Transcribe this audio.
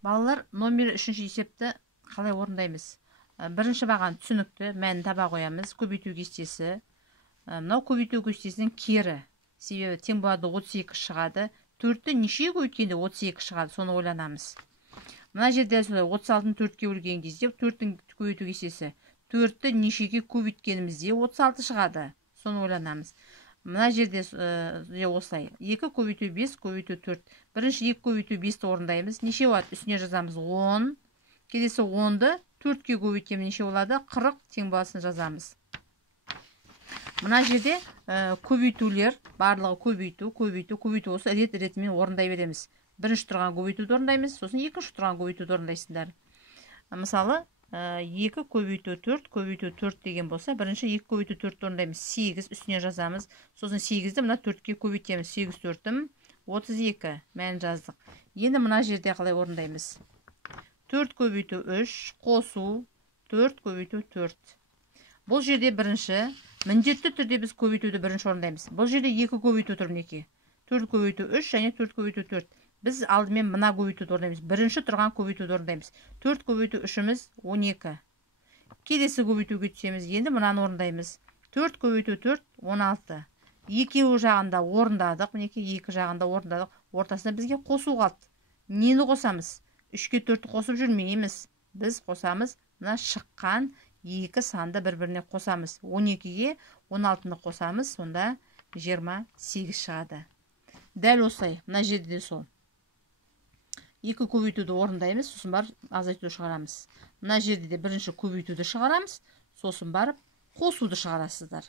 Балалар, номер 3-ші есепті қалай орындаймыз? Бірінші баған түсінікті, мәнін таба қоямыз. Көбейту кестесі. Мынау көбейту кестесінің кері. Себебі тең болады 32 шығады. 4-ті неше көбейткенде 32 шығады, соны ойланамыз. Мына жерде 36-ны 4-ке бөлген кезде 4-тің көбейту кестесі. 4-ті нешеге көбейткенімізде 36 шығады, соны ойланамыз. Мына жерде осылай. 2 көбейту 5 көбейту 4. Бірінші 2 көбейту 5-ті орындаймыз. Неше болады? Үстіне жазамыз 10. Келесі 10-ды 4-ке көбейтеміз. Неше болады? 40 тең боласын жазамыз. Мына жерде көбейтулер, барлығы көбейту осы рет-ретімен орындай береміз. Бірінші тұрған көбейтуді орындаймыз, сосын екінші тұрған көбейтуді орындайсыңдар. Мысалы, 2 көбейту 4 деген болса, бірінші 2 көбейту 4 орындаймыз. 8 үстіне жазамыз. Сосын 8-ді мына 4-ке көбейтеміз. 8 4-ім 32 мән жаздық. Енді мына жерде қалай орындаймыз? 4 көбейту 3 қосу 4 көбейту 4. Бұл жерде бірінші, міндетті түрде біз көбейтуді бірінші орындаймыз. Бұл жерде 2 көбейту тұр мінекей. 4 көбейту 3 және 4 көбейту 4. Біз алдымен мына көбейтуді орындаймыз. Бірінші тұрған көбейтуді орындаймыз. 4 көбейту 3-іміз 12. Келесі көбейтуге түсеміз. Енді мынаны орындаймыз. 4 көбейту 4 16. Екеуі жағында орындадық. Мінекей екі жағында орындадық. Ортасында бізге қосу қалды. Нені қосамыз? 3-ке 4-ті қосып жүрмейміз. Біз қосамыз. Мына шыққан екі санды бір-біріне қосамыз. 12-ге 16-ны қосамыз. Сонда 28 шығады. Дәл осылай. Мына жерде де сол. 2 көбейтуді орындаймыз, сосын барып азайтуды шығарамыз. Мына жерде де бірінші көбейтуді шығарамыз, сосын барып қосуды шығарасыздар.